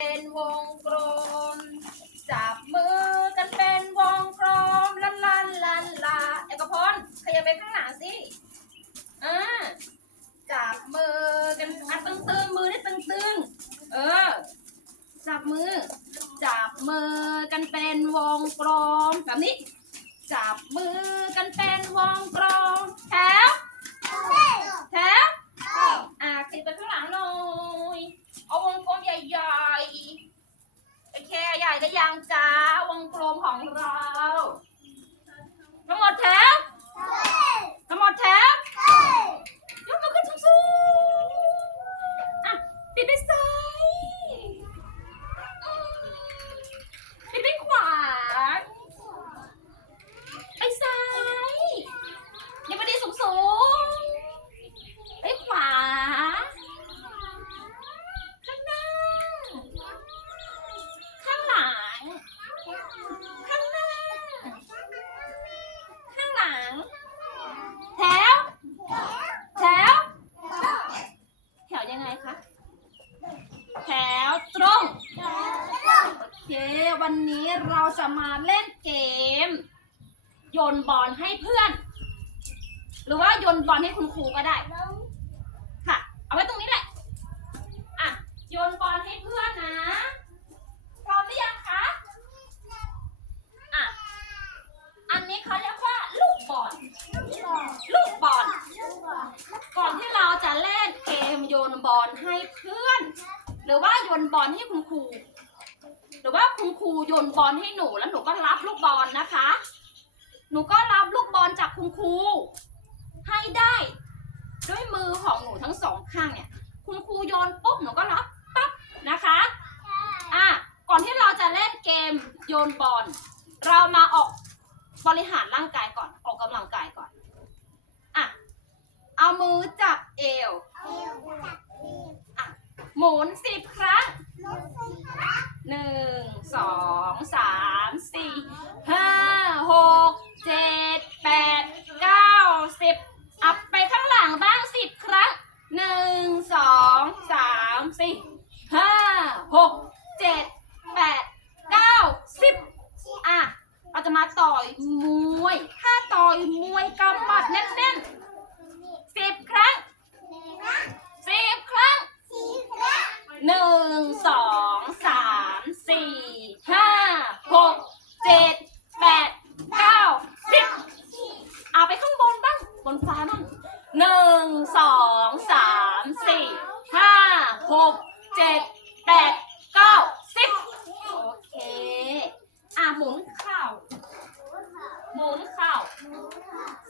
เป็นวงกลม จับมือกันเป็นวงกลมลันลันลันลาเอกพลขยับไปข้างหลังสิอ่าจับมือกันอะตึงตึงมือได้ตึงตึงเออ จับมือ จับมือกันเป็นวงกลมแบบนี้ จับมือกันเป็นวงกลมแถวแถวอะติดไปข้างหลังหน่อยเอาวงกลมใหญ่ๆโอเคใหญ่ก็ยังจ้าวงกลมของเราทั้งหมดแถวทั้งหมดแถวยกมือขึ้นสูงๆอะปิดไปซ้ายอืมปิดไปขวา ไปซ้ายยังไม่ได้สูงสูงๆไปขวา ข้างหน้า ข้างหลัง ข้างหน้า ข้างหลัง แถว แถว แถวยังไงคะ แถวตรง โอเค วั นี้เราจะมาเล่นเกม โยนบอลให้เพื่อน หรือว่าโยนบอลให้คุณครูก็ได้ ค่ะ เอาไว้ตรงนี้แหละ อะ โยนบอลให้เพื่อนนะ พร้อมหรือยังคะ อะ อันนี้เขาเรียกว่าลูกบอล ลูกบอล ก่อนที่เราจะเล่นเกมโยนบอลให้เพื่อน หรือว่าโยนบอลให้คุณครู หรือว่าคุณครูโยนบอลให้หนูแล้วหนูก็รับลูกบอลนะคะ หนูก็รับลูกบอลจากคุณครูให้ได้ ด้วยมือของหนูทั้งสองข้างเนี่ย คุณครูโยนปุ๊บหนูก็รับปั๊บนะคะอะก่อนที่เราจะเล่นเกมโยนบอลเรามาออกบริหารร่างกายก่อนออกกำลังกายก่อนอะเอามือจับเอวอะหมุนสิบค หนึ่งสองสามสี่ ห้า หก เจ็ด แปด เก้า สิบอัพไปข้างหลังบ้างสิบครั้ง หนึ่ง สอง สาม สี่ ห้า หก เจ็ด แปด เก้า สิบอะ เราจะมาต่อยมวย ถ้าต่อยมวยกำหมัดแน่นๆสิบครั้งสิบครั้ง หนึ่งสองสามสี่ห้าหกเจ็ดแปดเก้าสิบเอาไปข้างบนบ้างบนฟ้าบ้างหนึ่งสองสามสี่ห้าหกเจ็ดแปดเก้าสิบโอเค อะหมุนเข่า หมุนเข่า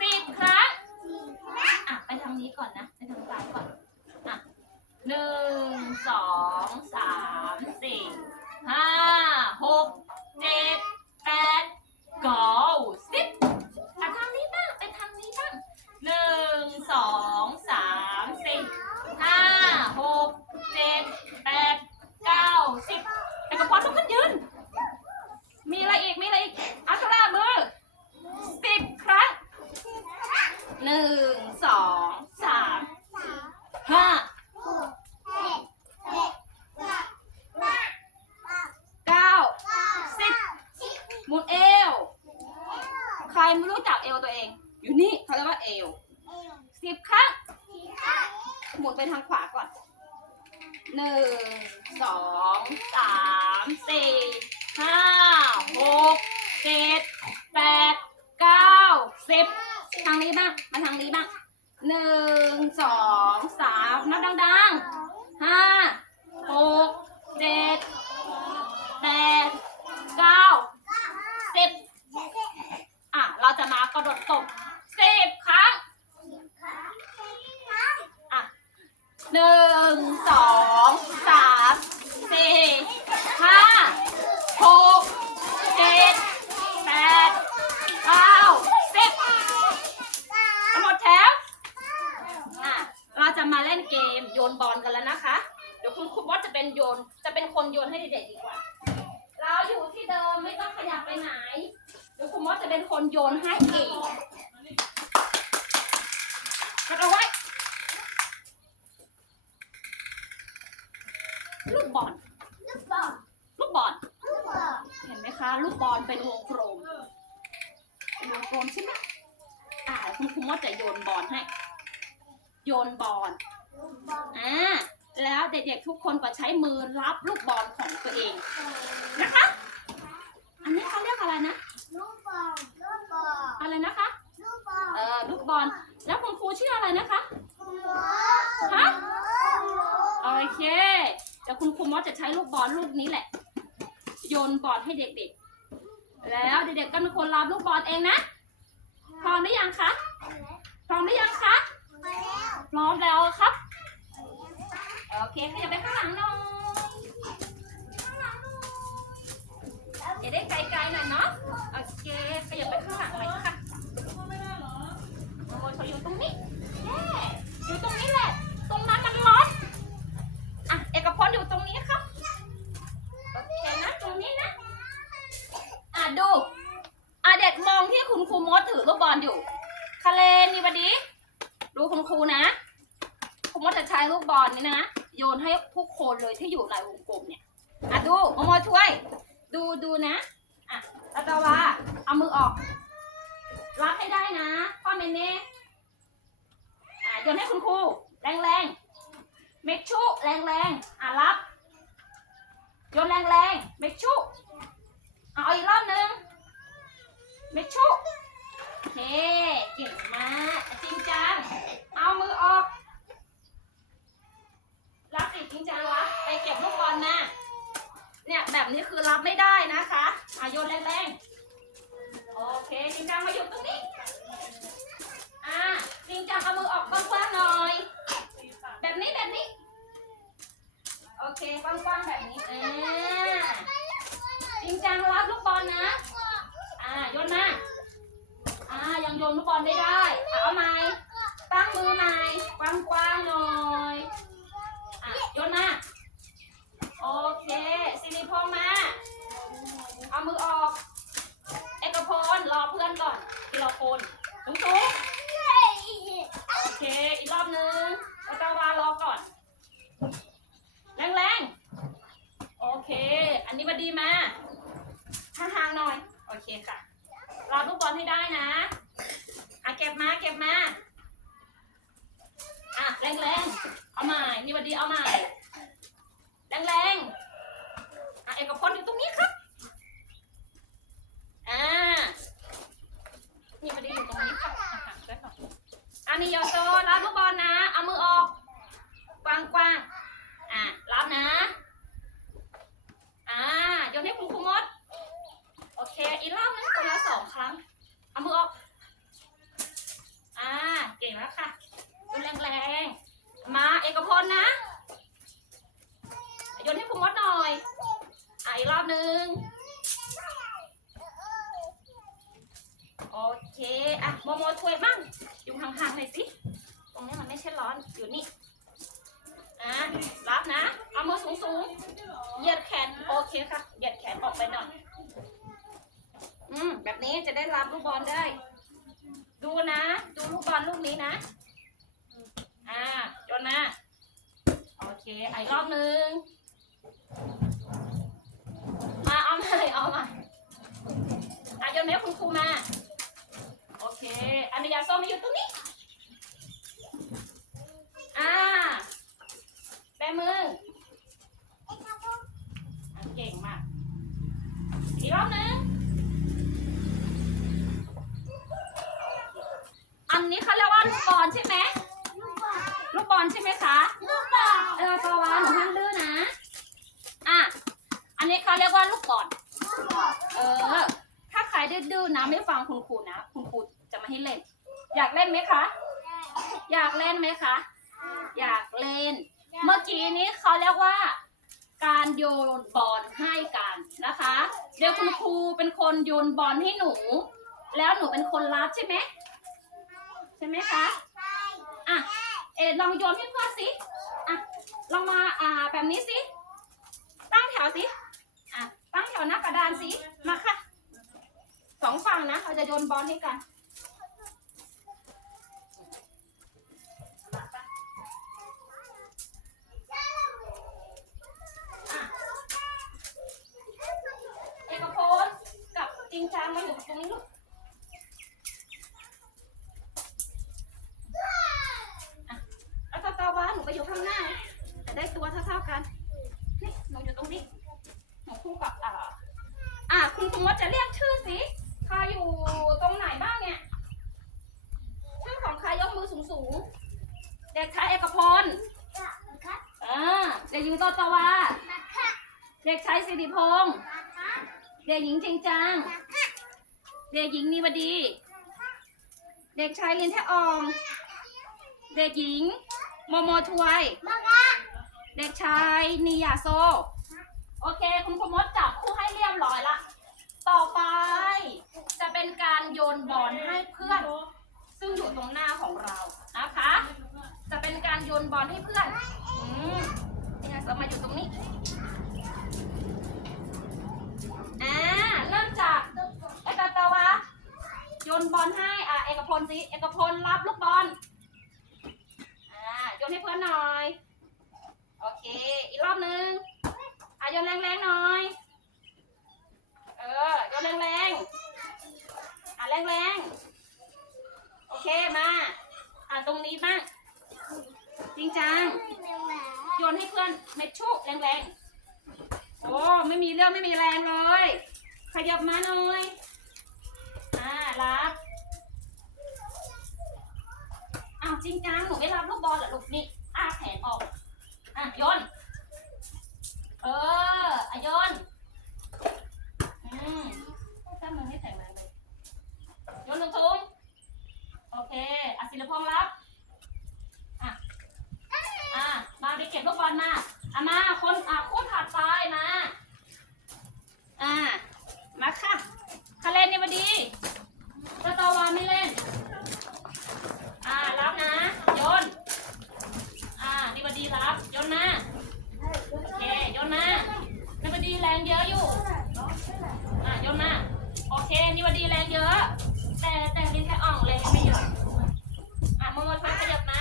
สิบครั้งอะไปทางนี้ก่อนนะ ไปทางซ้ายก่อน อะหนึ่งสองสามสี่ห้าหกเจ็ดแปดเก้าสิบไปทางนี้บ้างไปทางนี้บ้างหนึ่งสองสามสี่ห้าหกเจ็ดแปดเก้าสิบแต่กระเพาะลุกขึ้นยืน มีอะไรอีกมีอะไรอีกอัชรามือสิบครั้งหนึ่งสองสามห้า เก้าสิบหมุนเอว ใครไม่รู้จักเอวตัวเอง อยู่นี่เขาเรียกว่าเอวสิบครั้ง หมุนไปทางขวาก่อน หนึ่ง สองสามสี่ห้าหกเจ็ดแปดเก้าสิบทางนี้บ้างมาทางนี้บ้างหนึ่งสองสามนับดังๆห้าหกเจ็ดแปดเก้าสิบอะ เราจะมากระโดดตบสิบครั้งอะหนึ่งสองสาม สี่ ห้า หก เจ็ด แปด เก้า สิบทั้งหมดแถว อะ เราจะมาเล่นเกมโยนบอลกันแล้วนะคะ เดี๋ยวคุณครูบอสจะ เป็นโยน จะเป็นคนโยนให้เด็กๆดีกว่า เราอยู่ที่เดิมไม่ต้องขยับไปไหนเดี๋ยวคุณมอสจะเป็นคนโยนให้เองกดเอาไว้ลูกบอล ลูกบอล เห็นไหมคะ ลูกบอลเป็นวงกลมเป็นวงกลมใช่ไหมอ่าคุณครูมดจะโยนบอลให้ โยนบอล อ่า แล้วเด็กๆทุกคนก็ใช้มือรับลูกบอลของตัวเองนะคะ อันนี้เขาเรียกอะไรนะอะไรนะคะเออ ลูกบอล แล้วคุณครูชื่ออะไรนะคะฮะโอเคเดี๋ยวคุณครูมดจะใช้ลูกบอลลูกนี้แหละ โยนบอลให้เด็กๆ แล้วเด็กๆก็เป็นคนรับลูกบอลเองนะ พร้อมหรือยังคะ พร้อมหรือยังคะ พร้อมแล้วครับ โอเคขยับไปข้างหลังหน่อยข้างหลังหน่อยจะได้ไกลๆหน่อยเนาะโอเคขยับไปข้างหลังหน่อยค่ะโอ้ยเขาอยู่ตรงนี้ กคนเลยที่อยู่ในวงกลมเนี่ยอะดูโมโมช่วย ดูดูนะอะตาวาเอามือออก รับให้ได้นะพ่อเมเน่อะโยนให้คุณครูแรงแรงเมกชูแรงแรงอะรับโยนแรงแรงเมกชูเอาอีกรอบนึงเมกชูเฮ้เก่งมากจริงจังเอามือออก รับสิจริงจังรับไปเก็บลูกบอลนะเนี่ย แบบนี้คือรับไม่ได้นะคะอะโยนแรงๆ โอเคจริงจังมาอยู่ตรงนี้ อ่าจริงจังเอามือออกกว้างๆหน่อย แบบนี้แบบนี้ โอเคกว้างๆแบบนี้อ่าจริงจังรับลูกบอลนะ อ่าโยนมา อ่ายังโยนลูกบอลไม่ได้ เอาใหม่ตั้งมือใหม่กว้างๆหน่อย อะโยนมา โอเคสิริพงษ์มา เอามือออก เอกพลรอเพื่อนก่อนทีละคนสูงสูงโอเค อีกรอบนึงแล้วตาวารอก่อน แรงแรงโอเค อันนี้มาดีมาห่างๆหน่อย โอเคค่ะรอลูกบอลให้ได้นะอะเก็บมา เก็บมา อะแรงแรงเอาใหม่นี่มาดีเอาใหม่ แรงๆอะเอกพลอยู่ตรงนี้ครับ อ่า นี่มาดีอยู่ตรงนี้ค่ะอันนี้ยอโซรับลูกบอลนะ เอามือออกกว้างๆอะรับนะ อ่า โยนให้คุณครูมด โอเค อีกรอบนึงคนละสองครั้ง เอามือออก อ่า เก่งแล้วค่ะดูแรงๆ มา เอกพลนะ โยนให้คุณมดหน่อย อะ อีกรอบนึง โอเค อะ โมโมช่วยบ้าง อยู่ห่างๆหน่อยสิ ตรงนี้มันไม่ใช่ร้อน อยู่นี่ อะ รับนะ เอามือสูงๆเหยียดแขนโอเคค่ะเหยียดแขนออกไปหน่อยอืมแบบนี้จะได้รับลูกบอลได้ ดูนะ ดูลูกบอลลูกนี้นะ อ่าโยนมาโอเคอะอีกรอบนึงมาเอาใหม่เอาใหม่อะโยนไหมคุณครูมา โอเคอันนี้ยาส้มมาอยู่ตรงนี้ อ่าแบมืออะเก่งมาก อีกรอบนึง อันนี้เขาเรียกว่าลูกบอลใช่ไหม ลูกบอลใช่ไหมคะ เออปาวาหนูห้ามดื้อนะ อะ อันนี้เขาเรียกว่าลูกบอล เออ ถ้าใครดื้อๆนะไม่ฟังคุณครูนะ คุณครูจะไม่ให้เล่นอยากเล่นไหมคะ อยากเล่นไหมคะ อยากเล่น เมื่อกี้นี้เขาเรียกว่า การโยนบอลให้กันนะคะ เดี๋ยวคุณครูเป็นคนโยนบอลให้หนู แล้วหนูเป็นคนรับใช่ไหมใช่ไหมคะอะเอ็ดลองโยนให้เพื่อนสิอะลองมาอ่าแบบนี้สิตั้งแถวสิอะตั้งแถวหน้ากระดานสิมาค่ะสองฝั่งนะเราจะโยนบอลให้กันางมาอยู่ตรงนี้ลูกอะแล้วก็กาวาหนูไปอยู่ข้างหน้า จะได้ตัวเท่าๆกัน นี่หนูอยู่ตรงนี้ หนูคู่กับอ่าอะคุณสมวมดจะเรียกชื่อสิใครอยู่ตรงไหนบ้างเนี่ย ชื่อของใครยกมือสูงๆ เด็กชายเอกพลค่าเด็กหญิงตอตวามค่ะเด็กชายสิริพงศ์ค่ะเด็กหญิงจริงจัง เด็กหญิงนิวดี เด็กชายลินแทออง เด็กหญิง โมโมทวย เด็กชายนิยาโซ โอเค คุณครูมดจับคู่ให้เรียบร้อยละ ต่อไป จะเป็นการโยนบอลให้เพื่อน ซึ่งอยู่ตรงหน้าของเรานะคะ จะเป็นการโยนบอลให้เพื่อนอืมนี่ไงเรามาอยู่ตรงนี้อ่าเริ่มจาก เอกตาวะโยนบอลให้ อ่าเอกพลสิเอกพลรับลูกบอล อ่าโยนให้เพื่อนหน่อย โอเค อีกรอบนึง อะโยนแรงๆหน่อย เออโยนแรงๆ อะแรงๆ โอเคมา อะตรงนี้บ้างจริงจัง โยนให้เพื่อนเม็ดชุแรงๆ โอ้ไม่มีเรื่องไม่มีแรงเลย ขยับมาหน่อย รับอ้าวจริงจังหนูไม่รับลูกบอลเหรอลูกนี่อ้าแขนออกอะโยนเอออะโยนอืมกล้ามมือไม่แข็งแรงเลยโยนลงทุ่งโอเคอะศิลพงษ์รับอะอะมาไปเก็บลูกบอลมาอะมาคนอะคู่ถัดไปมาอะมาค่ะคาเลนนี่มาดีสตอวาไม่เล่น อะ รับนะ โยน อ่าดีวดีรับ โยนมา โอเค โยนมาดีวดีแรงเยอะอยู่ อะ โยนมา โอเคดีวดีแรงเยอะ แต่แต่ลินแค่อ่องแรงไม่เยอะ อะโมโมช่วยขยับมา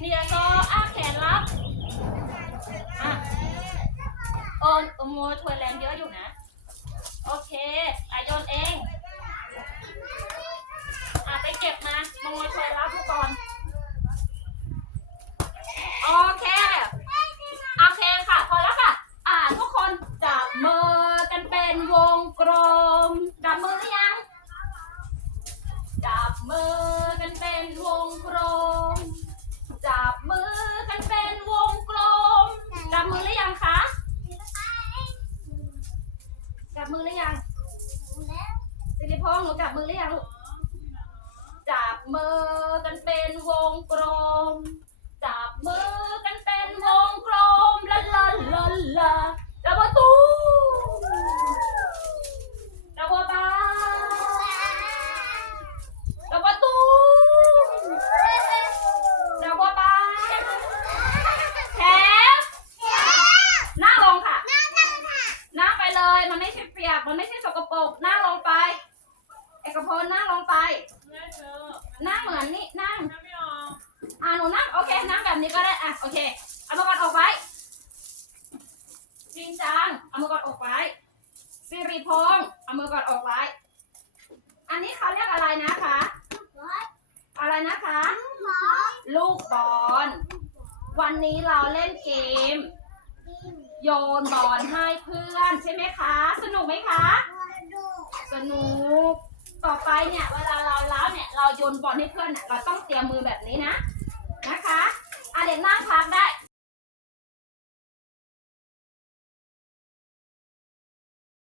เนียโซอ้าแขนรับ อะโอนโอโมทวนแรงเยอะอยู่นะ โอเคอะโยนเอง อะไปเก็บมาโมโมทวนรับทุกคน วันนี้เราเล่นเกม โยนบอลให้เพื่อนใช่ไหมคะ สนุกไหมคะ สนุก ต่อไปเนี่ยเวลาเราเล้าเนี่ยเราโยนบอลให้เพื่อนเนี่ยเราต้องเตรียมมือแบบนี้นะ นะคะอะเด็กนั่งพักได้